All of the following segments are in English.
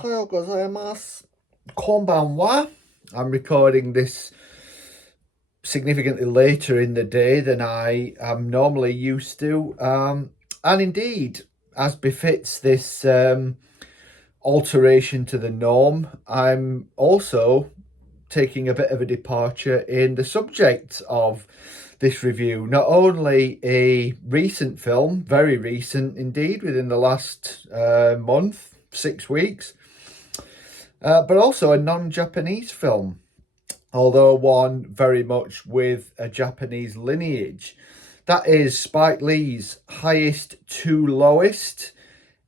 はようございます。こんばんは. I'm recording this significantly later in the day than I am normally used to. And indeed, as befits this alteration to the norm, I'm also taking a bit of a departure in the subject of this review. Not only a recent film, very recent indeed, within the last month, 6 weeks, but also a non-Japanese film, although one very much with a Japanese lineage. That is Spike Lee's Highest2Lowest,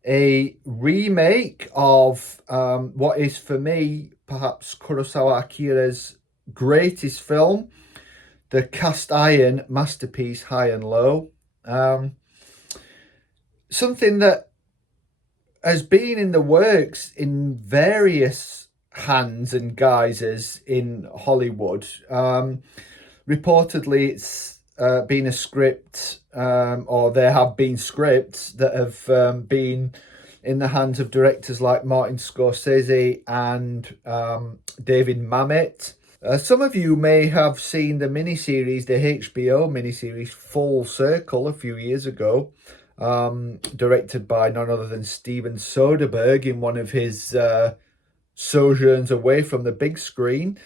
a remake of what is for me perhaps Kurosawa Akira's greatest film, the cast iron masterpiece High and Low. Something that has been in the works in various hands and guises in Hollywood. Reportedly, it's been a script, or there have been scripts that have been in the hands of directors like Martin Scorsese and David Mamet. Some of you may have seen the miniseries, the HBO miniseries Full Circle a few years ago, directed by none other than Steven Soderbergh in one of his sojourns away from the big screen.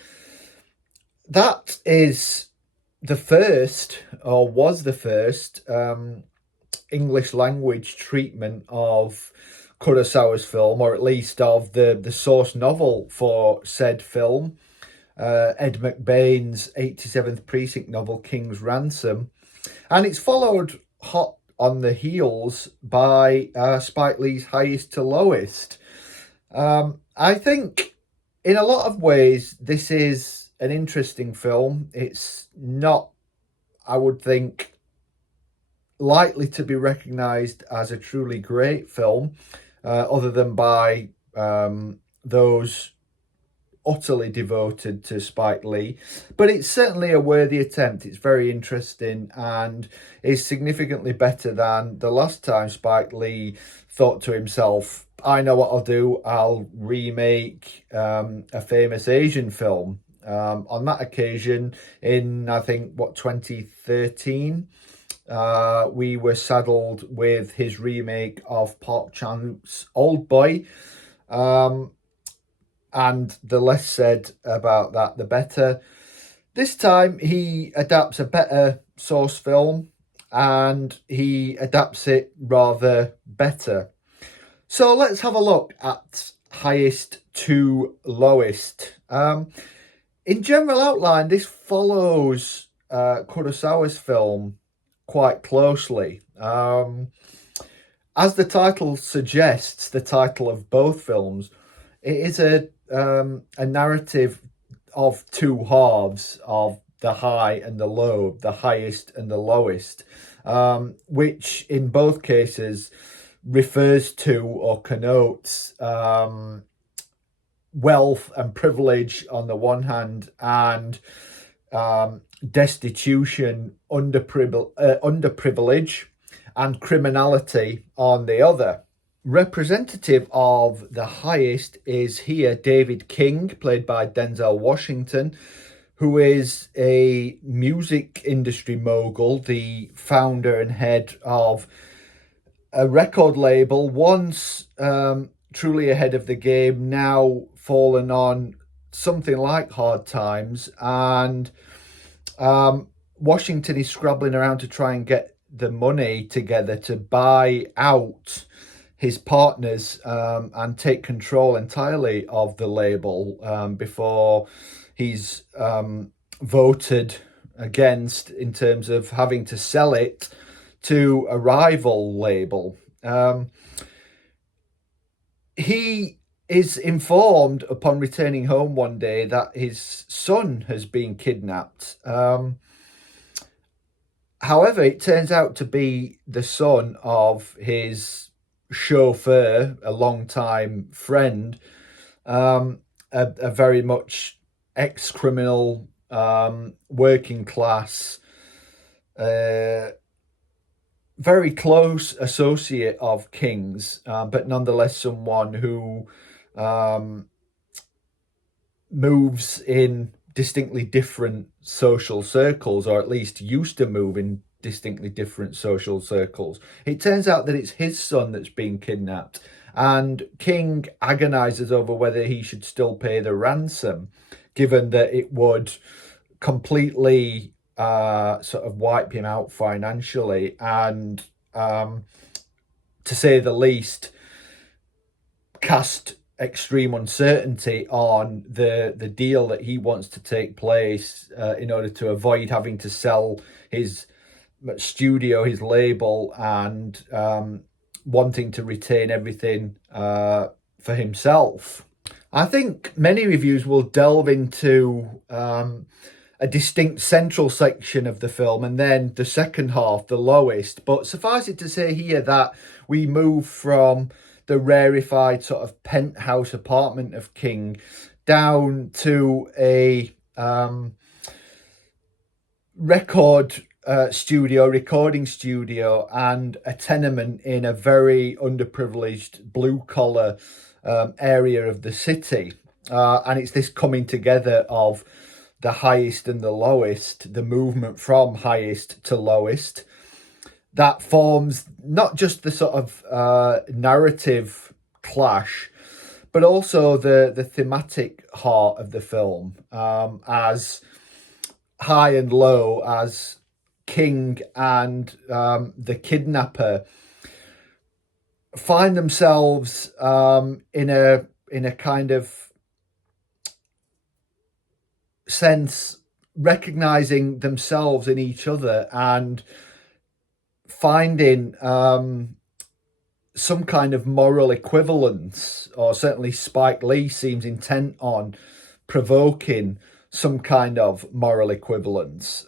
That is the first, or was the first, English language treatment of Kurosawa's film, or at least of the source novel for said film, Ed McBain's 87th Precinct novel, King's Ransom. And it's followed hot on the heels by Spike Lee's Highest2Lowest. I think in a lot of ways this is an interesting film. It's not, I would think, likely to be recognised as a truly great film, other than by those utterly devoted to Spike Lee, but it's certainly a worthy attempt. It's very interesting and is significantly better than the last time Spike Lee thought to himself, I know what I'll do, I'll remake a famous Asian film. On that occasion, in I think 2013, we were saddled with his remake of Park Chan-wook's Old Boy. And the less said about that, the better. This time he adapts a better source film, and he adapts it rather better. So let's have a look at Highest2Lowest. In general outline, this follows Kurosawa's film quite closely. As the title suggests, the title of both films, it is a narrative of two halves of the high and the low, the highest and the lowest, which in both cases refers to or connotes wealth and privilege on the one hand, and destitution, underprivilege, and criminality on the other. Representative of the highest is here David King, played by Denzel Washington, who is a music industry mogul, the founder and head of a record label, once truly ahead of the game, now fallen on something like hard times, and Washington is scrabbling around to try and get the money together to buy out his partners and take control entirely of the label before he's voted against in terms of having to sell it to a rival label. He is informed upon returning home one day that his son has been kidnapped. However, it turns out to be the son of his chauffeur, a long-time friend, a very much ex-criminal, working class, very close associate of King's, but nonetheless someone who moves in distinctly different social circles, or at least used to move in distinctly different social circles. It turns out that it's his son that's been kidnapped, and King agonizes over whether he should still pay the ransom, given that it would completely sort of wipe him out financially, and to say the least, cast extreme uncertainty on the deal that he wants to take place in order to avoid having to sell his studio, his label, and wanting to retain everything for himself. I think many reviews will delve into a distinct central section of the film and then the second half, the lowest. But suffice it to say here that we move from the rarefied sort of penthouse apartment of King down to a recording studio and a tenement in a very underprivileged blue collar area of the city. And it's this coming together of the highest and the lowest, the movement from highest to lowest, that forms not just the sort of narrative clash, but also the thematic heart of the film, as high and low as King and the kidnapper find themselves in a kind of sense recognizing themselves in each other and finding some kind of moral equivalence, or certainly Spike Lee seems intent on provoking some kind of moral equivalence.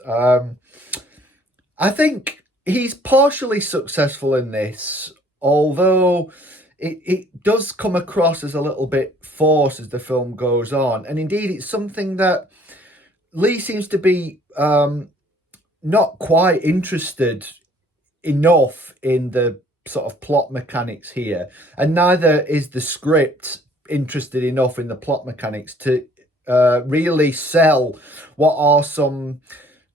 I think he's partially successful in this, although it does come across as a little bit forced as the film goes on. And indeed, it's something that Lee seems to be not quite interested enough in the sort of plot mechanics here, and neither is the script interested enough in the plot mechanics to really sell what are some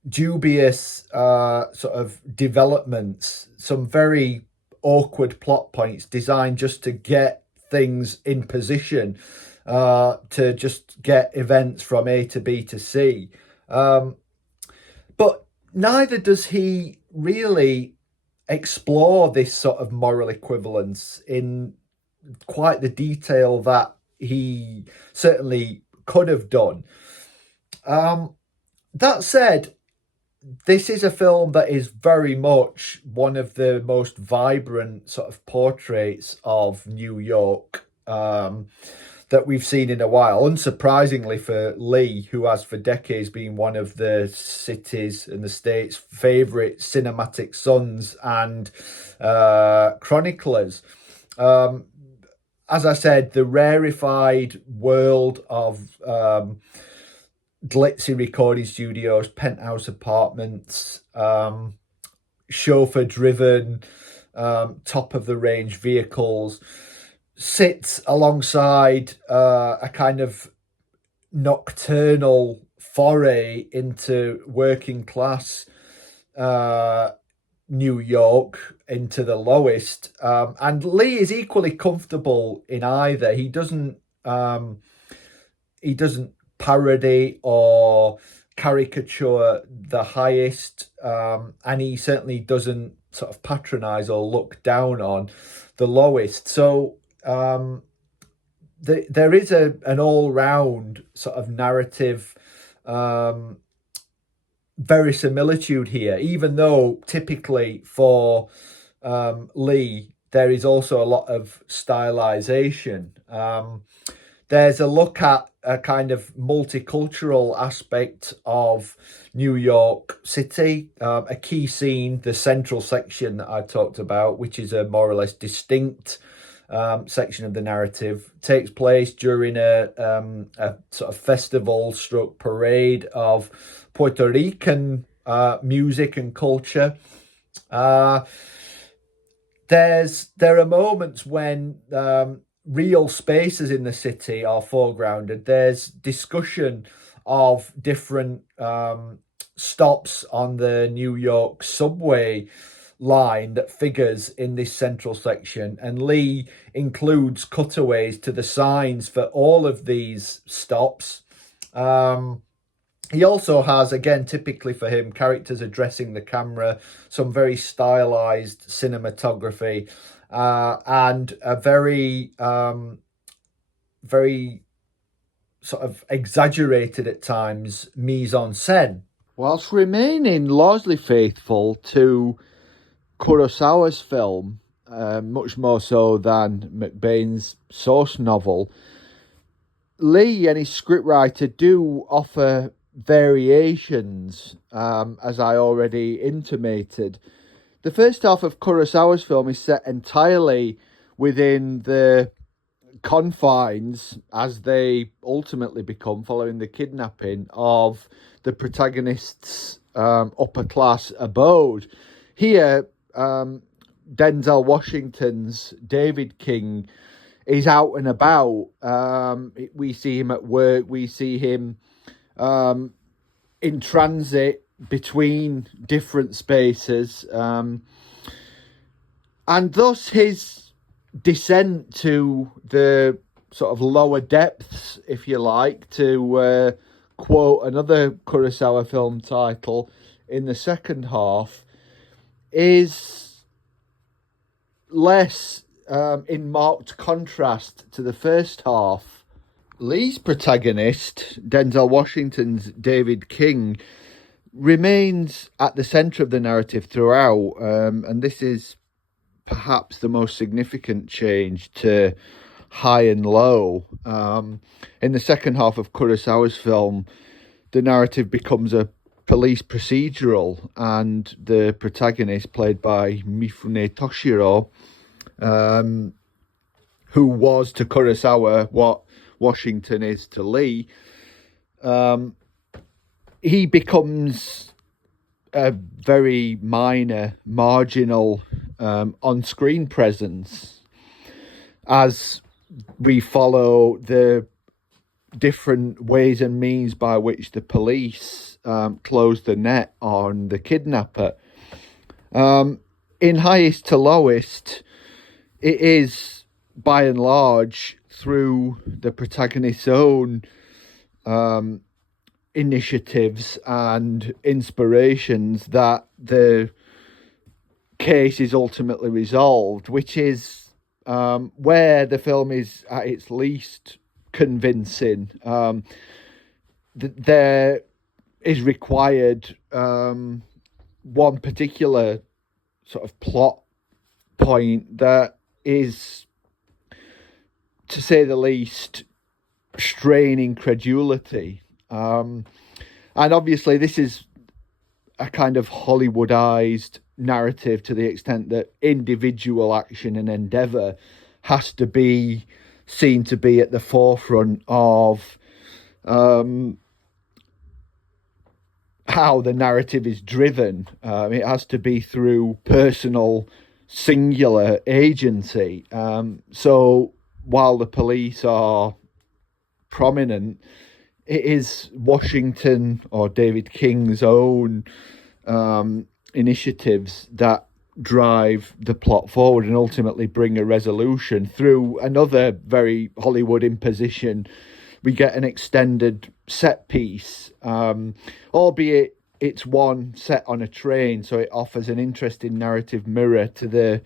dubious sort of developments, some very awkward plot points designed just to get things in position, to just get events from A to B to C. But neither does he really explore this sort of moral equivalence in quite the detail that he certainly could have done. That said, this is a film that is very much one of the most vibrant sort of portraits of New York that we've seen in a while. Unsurprisingly for Lee, who has for decades been one of the city's and the state's favourite cinematic sons and chroniclers. As I said, the rarefied world of glitzy recording studios, penthouse apartments, chauffeur-driven, top-of-the-range vehicles, sits alongside a kind of nocturnal foray into working class New York, into the lowest. And Lee is equally comfortable in either. He doesn't parody or caricature the highest, and he certainly doesn't sort of patronize or look down on the lowest. So there is an all-round sort of narrative verisimilitude here, even though typically for Lee there is also a lot of stylization. There's a look at a kind of multicultural aspect of New York City. A key scene, the central section that I talked about, which is a more or less distinct section of the narrative, takes place during a sort of festival stroke parade of Puerto Rican music and culture. There are moments when real spaces in the city are foregrounded. There's discussion of different stops on the New York subway line that figures in this central section, and Lee includes cutaways to the signs for all of these stops. He also has, again, typically for him, characters addressing the camera, some very stylized cinematography, and a very, very sort of exaggerated at times mise en scène, whilst remaining largely faithful to Kurosawa's film, much more so than McBain's source novel. Lee and his scriptwriter do offer variations, as I already intimated. The first half of Kurosawa's film is set entirely within the confines, as they ultimately become following the kidnapping, of the protagonist's upper class abode. Here, Denzel Washington's David King is out and about. We see him at work. We see him in transit between different spaces. And thus his descent to the sort of lower depths, if you like, to quote another Kurosawa film title in the second half, is less in marked contrast to the first half. Lee's protagonist, Denzel Washington's David King, remains at the centre of the narrative throughout, and this is perhaps the most significant change to High and Low. In the second half of Kurosawa's film, the narrative becomes a police procedural, and the protagonist, played by Mifune Toshiro, who was to Kurosawa what Washington is to Lee, he becomes a very minor, marginal on-screen presence as we follow the different ways and means by which the police close the net on the kidnapper. In Highest to Lowest, it is, by and large, through the protagonist's own initiatives and inspirations that the case is ultimately resolved, which is where the film is at its least convincing. There is required one particular sort of plot point that is, to say the least, straining credulity. And obviously this is a kind of Hollywoodized narrative to the extent that individual action and endeavour has to be seen to be at the forefront of how the narrative is driven. It has to be through personal, singular agency. So while the police are prominent, it is Washington or David King's own initiatives that drive the plot forward and ultimately bring a resolution through another very Hollywood imposition. We get an extended set piece, albeit it's one set on a train, so it offers an interesting narrative mirror to the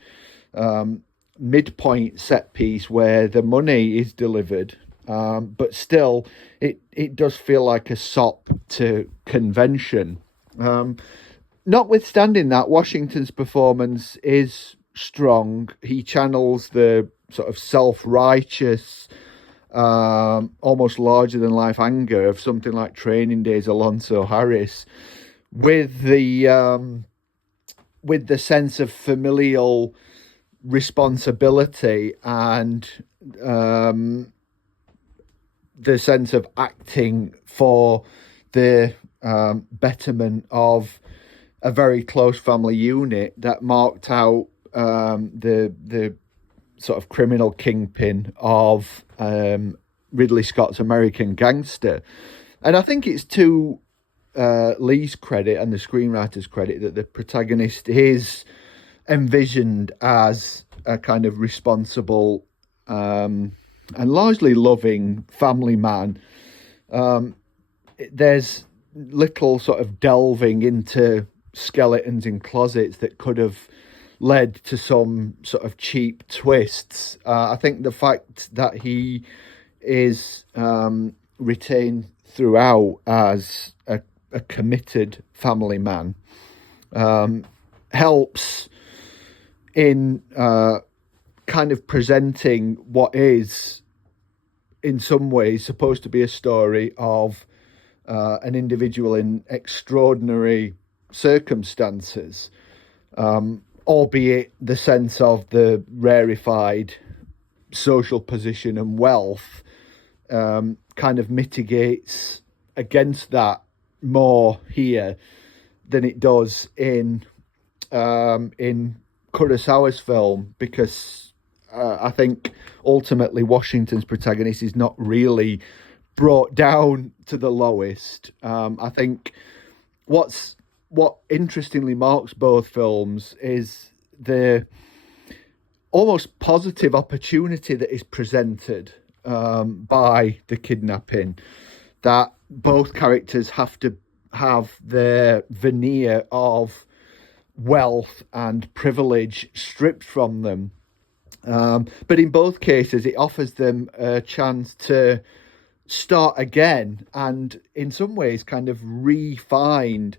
midpoint set piece where the money is delivered. But still, it does feel like a sop to convention. Notwithstanding that, Washington's performance is strong. He channels the sort of self-righteous, almost larger-than-life anger of something like Training Day's Alonzo Harris, with the sense of familial responsibility and the sense of acting for the betterment of a very close family unit that marked out the sort of criminal kingpin of Ridley Scott's American Gangster. And I think it's to Lee's credit and the screenwriter's credit that the protagonist is envisioned as a kind of responsible and largely loving family man. There's little sort of delving into skeletons in closets that could have led to some sort of cheap twists. I think the fact that he is retained throughout as a committed family man helps in kind of presenting what is, in some ways, supposed to be a story of an individual in extraordinary circumstances, albeit the sense of the rarefied social position and wealth kind of mitigates against that more here than it does in Kurosawa's film, because I think ultimately Washington's protagonist is not really brought down to the lowest. I think what interestingly marks both films is the almost positive opportunity that is presented by the kidnapping, that both characters have to have their veneer of wealth and privilege stripped from them. But in both cases, it offers them a chance to start again and in some ways kind of re-find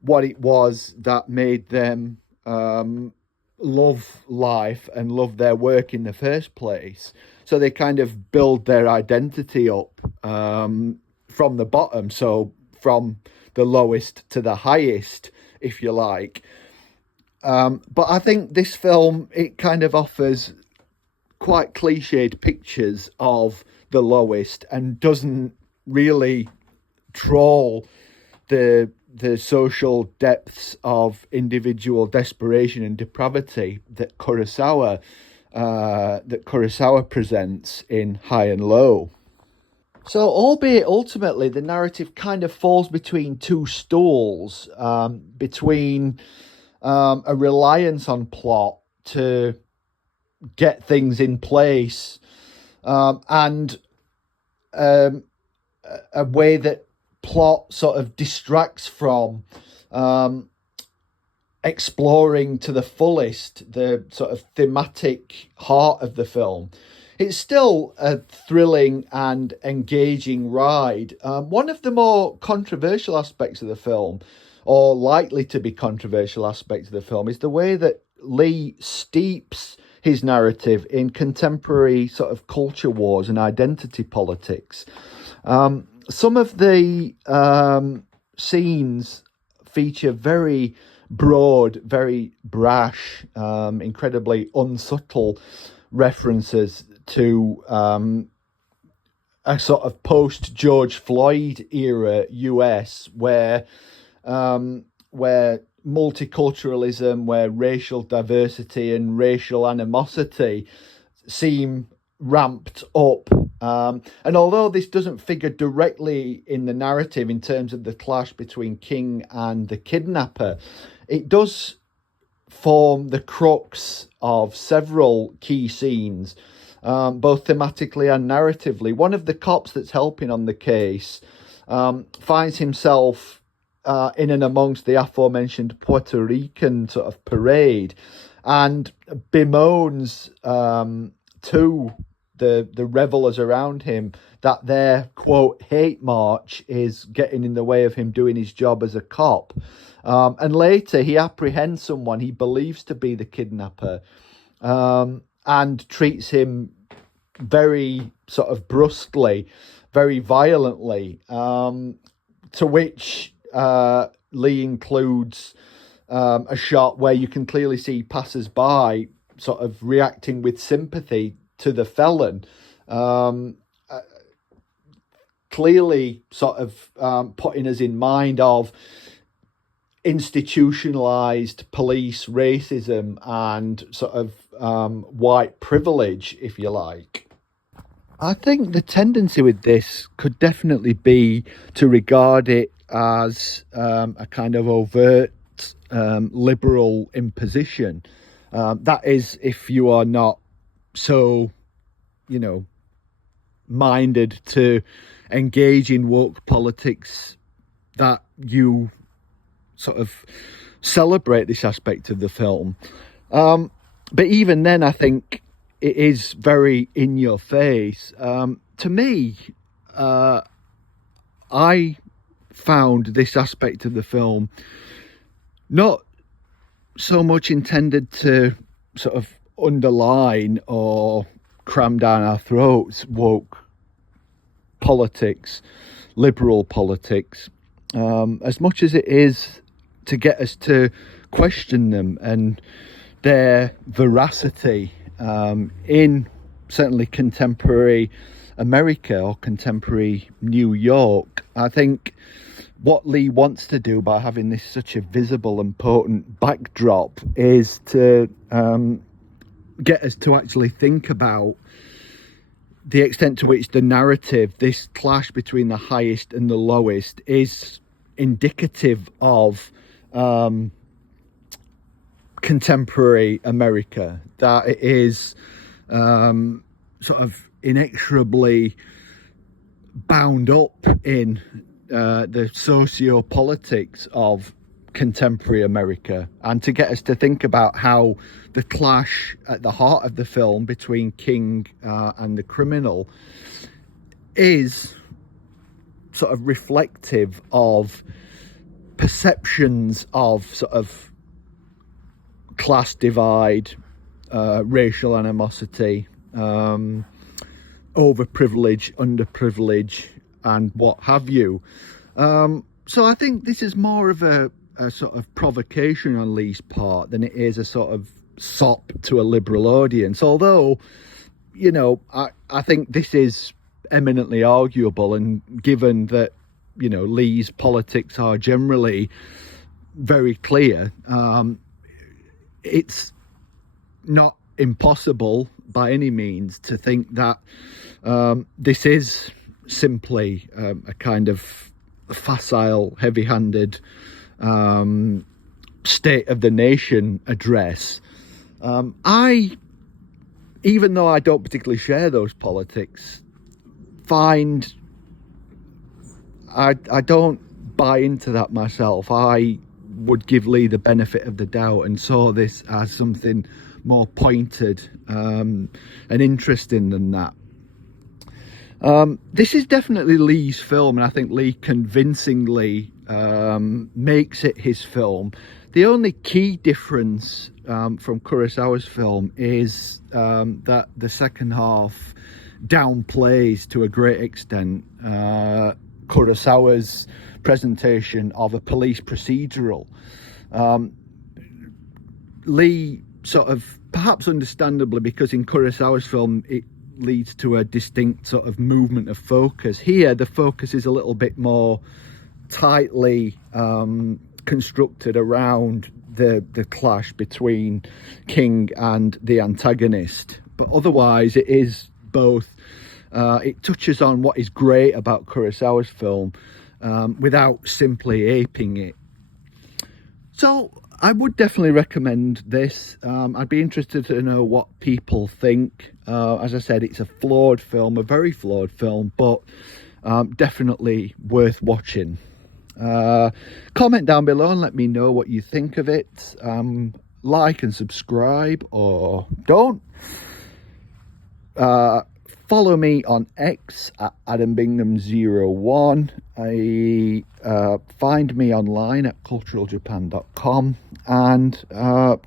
what it was that made them love life and love their work in the first place. So they kind of build their identity up from the bottom, so from the lowest to the highest, if you like. But I think this film, it kind of offers quite cliched pictures of the lowest and doesn't really trawl the social depths of individual desperation and depravity that Kurosawa presents in High and Low. So, albeit ultimately the narrative kind of falls between two stools, between a reliance on plot to get things in place, and a way that plot sort of distracts from exploring to the fullest the sort of thematic heart of the film. It's still a thrilling and engaging ride. One of the more controversial aspects of the film, or likely to be controversial aspects of the film, is the way that Lee steeps his narrative in contemporary sort of culture wars and identity politics. Some of the scenes feature very broad, very brash, incredibly unsubtle references to a sort of post-George Floyd era US where multiculturalism, where racial diversity and racial animosity seem ramped up. And although this doesn't figure directly in the narrative in terms of the clash between King and the kidnapper, it does form the crux of several key scenes, both thematically and narratively. One of the cops that's helping on the case finds himself in and amongst the aforementioned Puerto Rican sort of parade and bemoans to the revelers around him that their, quote, hate march is getting in the way of him doing his job as a cop. And later he apprehends someone he believes to be the kidnapper, and treats him very sort of brusquely, very violently, to which Lee includes a shot where you can clearly see passers-by sort of reacting with sympathy to the felon, clearly sort of putting us in mind of institutionalized police racism and sort of white privilege, if you like. I think the tendency with this could definitely be to regard it as a kind of overt liberal imposition. That is, if you are not so, minded to engage in woke politics that you sort of celebrate this aspect of the film. But even then, I think it is very in your face. To me, I found this aspect of the film not so much intended to sort of underline or cram down our throats woke politics, liberal politics, as much as it is to get us to question them and their veracity in certainly contemporary America or contemporary New York. I think what Lee wants to do by having this such a visible and potent backdrop is to get us to actually think about the extent to which the narrative, this clash between the highest and the lowest, is indicative of contemporary America, that it is sort of inexorably bound up in the socio-politics of contemporary America, and to get us to think about how the clash at the heart of the film between King and the criminal is sort of reflective of perceptions of sort of class divide, racial animosity, overprivilege, underprivilege, and what have you. So I think this is more of a sort of provocation on Lee's part than it is a sort of sop to a liberal audience. Although, I think this is eminently arguable, and given that, Lee's politics are generally very clear, it's not impossible by any means to think that this is simply a kind of facile, heavy-handed State of the Nation address. Even though I don't particularly share those politics, I don't buy into that myself. I would give Lee the benefit of the doubt and saw this as something more pointed and interesting than that. This is definitely Lee's film, and I think Lee convincingly makes it his film. The only key difference from Kurosawa's film is that the second half downplays to a great extent Kurosawa's presentation of a police procedural. Lee sort of, perhaps understandably, because in Kurosawa's film it leads to a distinct sort of movement of focus. Here the focus is a little bit more tightly constructed around the clash between King and the antagonist, but otherwise it is both. It touches on what is great about Kurosawa's film without simply aping it. So I would definitely recommend this. I'd be interested to know what people think. As I said, it's a flawed film, a very flawed film, but definitely worth watching. Comment down below and let me know what you think of it. Like and subscribe, or don't. Follow me on X at AdamBingham01. Find me online at culturaljapan.com. And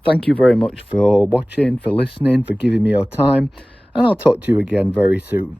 thank you very much for watching, for listening, for giving me your time. And I'll talk to you again very soon.